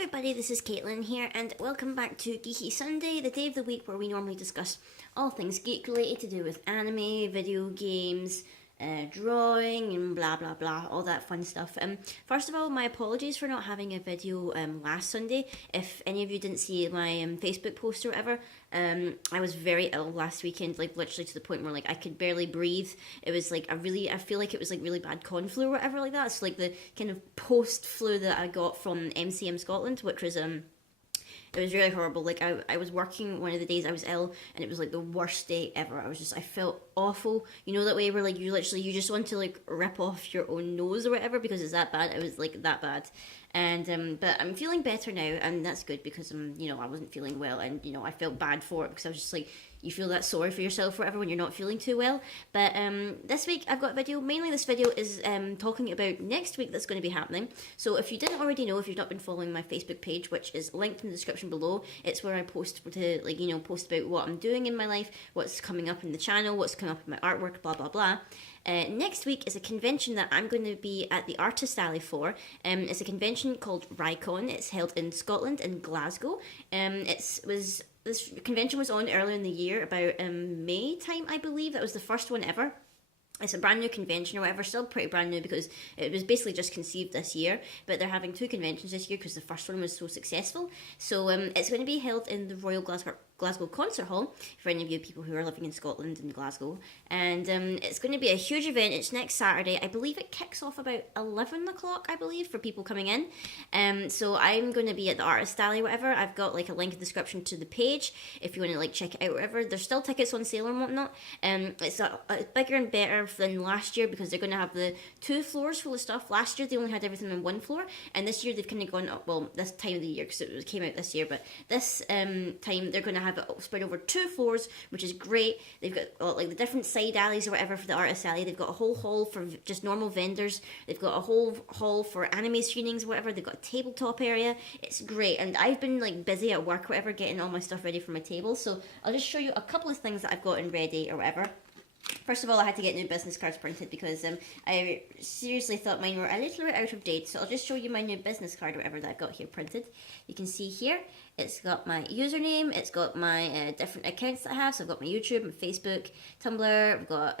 everybody, this is Caitlin here, and welcome back to Geeky Sunday, the day of the week where we normally discuss all things geek related to do with anime, video games, drawing, and blah blah blah, all that fun stuff. First of all, my apologies for not having a video last Sunday. If any of you didn't see my Facebook post or whatever, I was very ill last weekend, like literally to the point where like I could barely breathe. It was like I feel like it was like really bad con flu or whatever like that. So like the kind of post flu that I got from MCM Scotland, which was it was really horrible. Like I was working one of the days I was ill, and it was like the worst day ever. I felt awful. You know that way where like you just want to like rip off your own nose or whatever because it's that bad. It was like that bad. And but I'm feeling better now, and that's good because I wasn't feeling well, and I felt bad for it because I was just like, you feel that sorry for yourself or whatever when you're not feeling too well. But this week I've got a video. Mainly this video is talking about next week that's going to be happening. So if you didn't already know, if you've not been following my Facebook page, which is linked in the description below, it's where I post to post about what I'm doing in my life, what's coming up in the channel, what's coming up in my artwork, blah blah blah. Next week is a convention that I'm going to be at the Artist Alley for. It's a convention called RAI CON. It's held in Scotland, in Glasgow. This convention was on earlier in the year, about May time, I believe. That was the first one ever. It's a brand new convention or whatever, still pretty brand new because it was basically just conceived this year, but they're having two conventions this year because the first one was so successful. So it's going to be held in the Royal Glasgow Concert Hall for any of you people who are living in Scotland and Glasgow, and it's going to be a huge event. It's next Saturday. I believe it kicks off about 11 o'clock, I believe, for people coming in. So I'm going to be at the Artist Alley, whatever. I've got like a link in the description to the page if you want to like check it out, whatever. There's still tickets on sale and whatnot. It's bigger and better than last year because they're going to have the 2 floors full of stuff. Last year they only had everything on 1 floor, and this year they've kind of gone up, well, this time of the year because it came out this year, but this time they're going to have it spread over 2 floors, which is great. They've got like the different side alleys or whatever for the Artist Alley. They've got a whole hall for just normal vendors. They've got a whole hall for anime screenings or whatever. They've got a tabletop area. It's great, and I've been like busy at work or whatever getting all my stuff ready for my table, so I'll just show you a couple of things that I've gotten ready or whatever. First of all, I had to get new business cards printed because I seriously thought mine were a little bit out of date. So I'll just show you my new business card or whatever that I've got here printed. You can see here, it's got my username, it's got my different accounts that I have. So I've got my YouTube, my Facebook, Tumblr, I've got,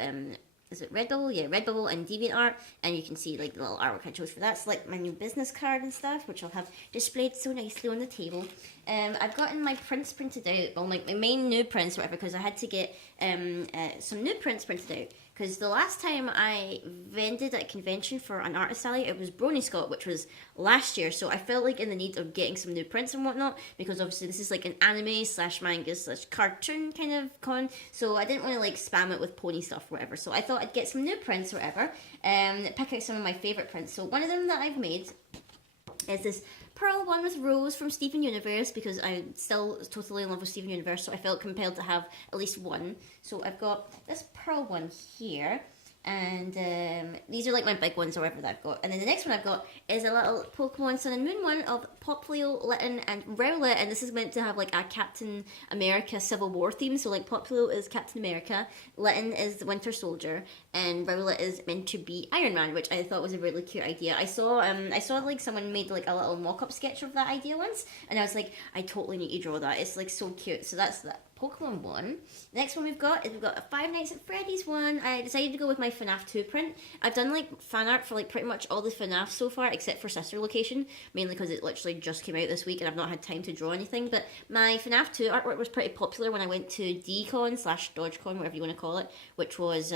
is it Redbubble? Yeah, Redbubble and DeviantArt. And you can see like the little artwork I chose for that. It's like my new business card and stuff, which I'll have displayed so nicely on the table. I've gotten my prints printed out, well, like my main new prints or whatever, because I had to get some new prints printed out. Because the last time I vended at a convention for an Artist Alley, it was Brony Scott, which was last year. So I felt like in the need of getting some new prints and whatnot, because obviously this is like an anime slash manga slash cartoon kind of con. So I didn't want to like spam it with pony stuff or whatever. So I thought I'd get some new prints or whatever, and pick out some of my favourite prints. So one of them that I've made is this Pearl one with Rose from Steven Universe, because I'm still totally in love with Steven Universe, so I felt compelled to have at least one. So I've got this Pearl one here, and these are like my big ones or whatever that I've got. And then the next one I've got is a little Pokemon Sun and Moon one of Popplio, Litten, and Rowlet, and this is meant to have like a Captain America Civil War theme. So like Popplio is Captain America, Litten is the Winter Soldier, and Rowlet is meant to be Iron Man, which I thought was a really cute idea. I saw like someone made like a little mock-up sketch of that idea once, and I was like, I totally need to draw that. It's like so cute. So that's that Pokemon one. Next one we've got a Five Nights at Freddy's one. I decided to go with my FNAF 2 print. I've done like fan art for like pretty much all the FNAF so far except for Sister Location, mainly because it literally just came out this week and I've not had time to draw anything. But my FNAF 2 artwork was pretty popular when I went to DCon / DodgeCon, whatever you want to call it, which was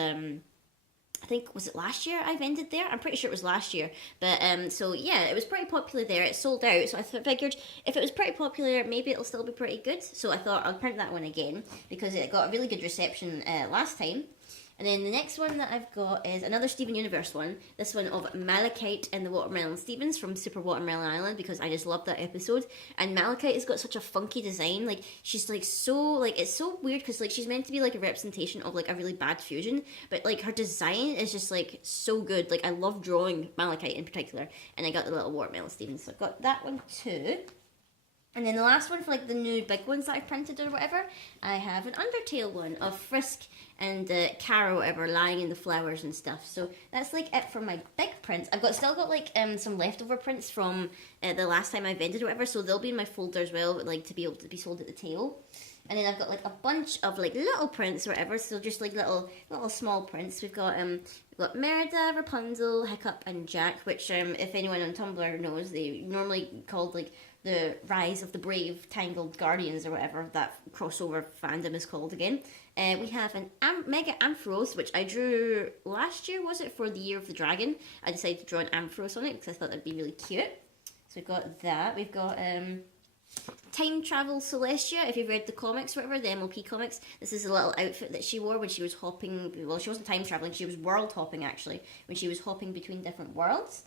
I think, was it last year I vended there? I'm pretty sure it was last year. But, so yeah, it was pretty popular there. It sold out, so I figured if it was pretty popular, maybe it'll still be pretty good. So I thought I'll print that one again, because it got a really good reception last time. And then the next one that I've got is another Steven Universe one. This one of Malachite and the Watermelon Stevens from Super Watermelon Island, because I just loved that episode. And Malachite has got such a funky design. Like, she's like so, like, it's so weird because like she's meant to be like a representation of like a really bad fusion. But like her design is just like so good. Like, I love drawing Malachite in particular. And I got the little Watermelon Stevens, so I've got that one too. And then the last one for like the new big ones that I've printed or whatever, I have an Undertale one of Frisk and Carol or whatever lying in the flowers and stuff. So that's like it for my big prints. I've still got like some leftover prints from the last time I vended or whatever, so they'll be in my folder as well, like to be able to be sold at the tail. And then I've got like a bunch of like little prints or whatever, so just like little small prints. We've got Merida, Rapunzel, Hiccup, and Jack, which if anyone on Tumblr knows, they normally called like the Rise of the Brave Tangled Guardians or whatever that crossover fandom is called again. We have an Mega Ampharos, which I drew last year, was it, for the Year of the Dragon? I decided to draw an Ampharos on it because I thought that'd be really cute. So we've got that. We've got Time Travel Celestia, if you've read the comics or whatever, the MLP comics. This is a little outfit that she wore when she was hopping, well, she wasn't time traveling, she was world hopping actually, when she was hopping between different worlds.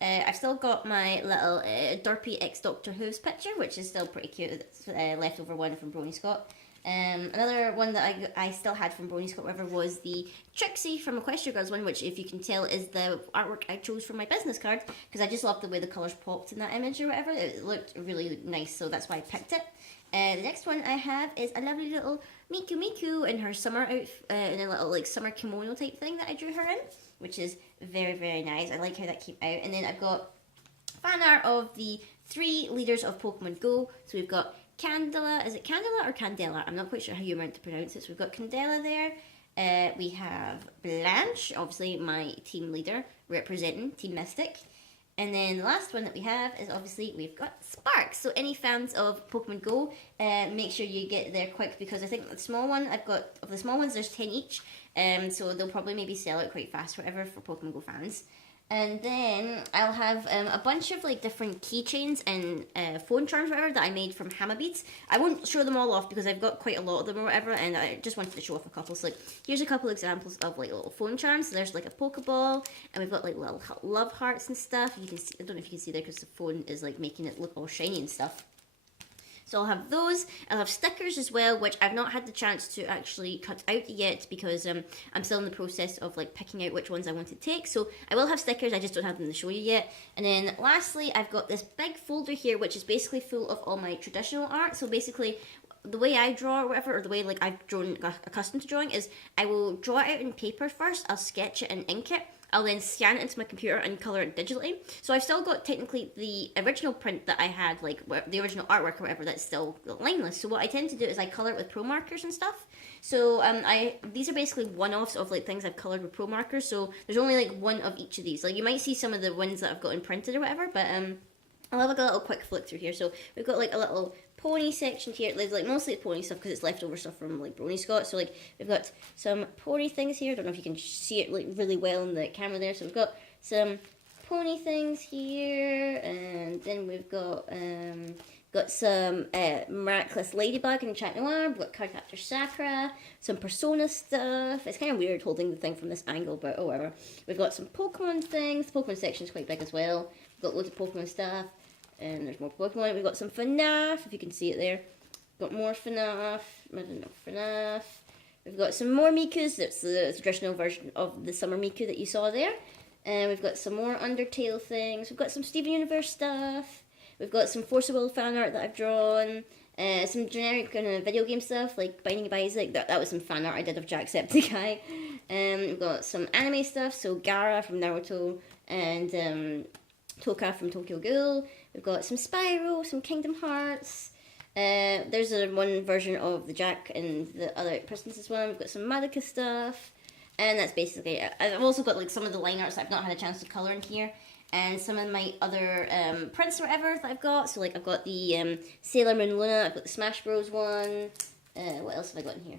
I've still got my little Derpy X Doctor Who's picture, which is still pretty cute. It's leftover one from Brony Scott. Another one that I still had from Brony Scott, whatever, was the Trixie from Equestria Girls one, which, if you can tell, is the artwork I chose for my business card, because I just loved the way the colours popped in that image or whatever. It looked really nice, so that's why I picked it. The next one I have is a lovely little Miku in her summer outfit, in a little like summer kimono type thing that I drew her in, which is very, very nice. I like how that came out. And then I've got fan art of the 3 leaders of Pokemon Go. So we've got Candela, is it Candela or Candela? I'm not quite sure how you're meant to pronounce it. So we've got Candela there. We have Blanche, obviously my team leader, representing Team Mystic. And then the last one that we have is obviously we've got Sparks. So any fans of Pokemon Go, make sure you get there quick, because I think the small one, of the small ones, there's 10 each. So they'll probably maybe sell out quite fast, whatever, for Pokemon Go fans. And then I'll have a bunch of like different keychains and phone charms, whatever, that I made from Hammer Beads. I won't show them all off because I've got quite a lot of them or whatever, and I just wanted to show off a couple. So like, here's a couple examples of like little phone charms. So there's like a Pokeball, and we've got like little love hearts and stuff. You can see, I don't know if you can see there because the phone is like making it look all shiny and stuff. So I'll have those. I'll have stickers as well, which I've not had the chance to actually cut out yet because I'm still in the process of like picking out which ones I want to take. So I will have stickers, I just don't have them to show you yet. And then lastly, I've got this big folder here, which is basically full of all my traditional art. So basically, the way I draw or whatever, or the way like I've got accustomed to drawing, is I will draw it out in paper first, I'll sketch it and ink it, I'll then scan it into my computer and colour it digitally. So I've still got technically the original print that I had, like the original artwork or whatever, that's still lineless. So what I tend to do is I colour it with pro markers and stuff. So these are basically one-offs of like things I've coloured with pro markers. So there's only like one of each of these. Like you might see some of the ones that I've got imprinted or whatever, but I'll have like a little quick flick through here. So we've got like a little pony section here. There's like mostly it's pony stuff because it's leftover stuff from like Brony Scott. So like we've got some pony things here. I don't know if you can see it like really well in the camera there. So we've got some pony things here, and then we've got some Miraculous Ladybug and Chat Noir. We've got Cardcaptor Sakura, some Persona stuff. It's kind of weird holding the thing from this angle, but oh whatever. We've got some Pokemon things. The Pokemon section is quite big as well. We've got loads of Pokemon stuff. And there's more Pokemon. We've got some FNAF, if you can see it there. Got more FNAF. I don't know, FNAF. We've got some more Mikus. That's the traditional version of the summer Miku that you saw there. And we've got some more Undertale things. We've got some Steven Universe stuff. We've got some Force of Will fan art that I've drawn. Some generic kind of video game stuff, like Binding of Isaac. That was some fan art I did of Jacksepticeye. We've got some anime stuff. So Gaara from Naruto and Toka from Tokyo Ghoul. We've got some Spyro, some Kingdom Hearts. There's one version of the Jack and the other Princess one. We've got some Madoka stuff. And that's basically it. I've also got like some of the line arts that I've not had a chance to colour in here. And some of my other prints or whatever that I've got. So like I've got the Sailor Moon Luna. I've got the Smash Bros one. What else have I got in here?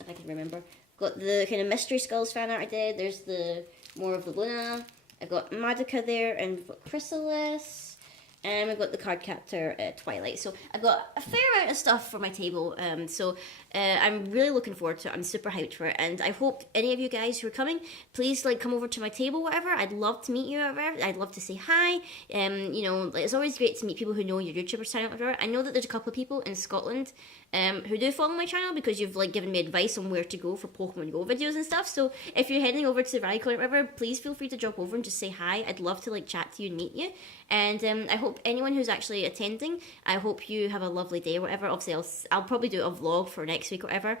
If I can remember. I've got the kind of Mystery Skulls fan art I did. There's the more of the Luna. I've got Madoka there, and we've got Chrysalis, and we've got the Cardcaptor Twilight. So I've got a fair amount of stuff for my table, so I'm really looking forward to it. I'm super hyped for it, and I hope any of you guys who are coming, please like come over to my table, whatever. I'd love to meet you, whatever. I'd love to say hi. You know, it's always great to meet people who know your YouTuber channel, whatever. I know that there's a couple of people in Scotland who do follow my channel because you've like given me advice on where to go for Pokemon Go videos and stuff. So if you're heading over to RAI CON or whatever, please feel free to drop over and just say hi. I'd love to like chat to you and meet you. And I hope hope anyone who's actually attending, I hope you have a lovely day or whatever. Obviously, I'll probably do a vlog for next week or whatever.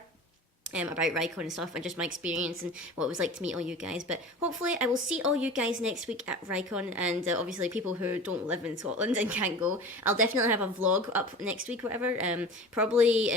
About RAI CON and stuff, and just my experience and what it was like to meet all you guys. But hopefully I will see all you guys next week at RAI CON, and obviously people who don't live in Scotland and can't go, I'll definitely have a vlog up next week, whatever. Probably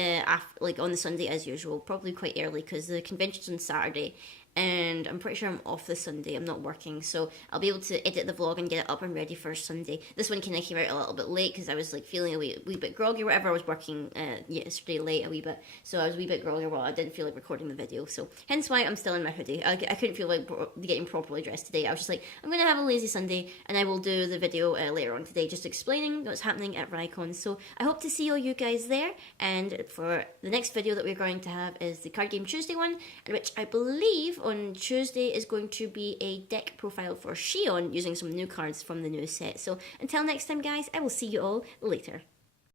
like on the Sunday as usual, probably quite early because the convention's on Saturday. And I'm pretty sure I'm off this Sunday. I'm not working, so I'll be able to edit the vlog and get it up and ready for Sunday. This one kind of came out a little bit late because I was like feeling a wee bit groggy or whatever. I was working yesterday late a wee bit, so I was a wee bit groggy. Well, I didn't feel like recording the video, so hence why I'm still in my hoodie. I couldn't feel like getting properly dressed today. I was just like, I'm gonna have a lazy Sunday, and I will do the video later on today, just explaining what's happening at RAI CON. So I hope to see all you guys there. And for the next video that we're going to have is the Card Game Tuesday one, in which I believe on Tuesday is going to be a deck profile for Shion using some new cards from the new set. So until next time, guys, I will see you all later.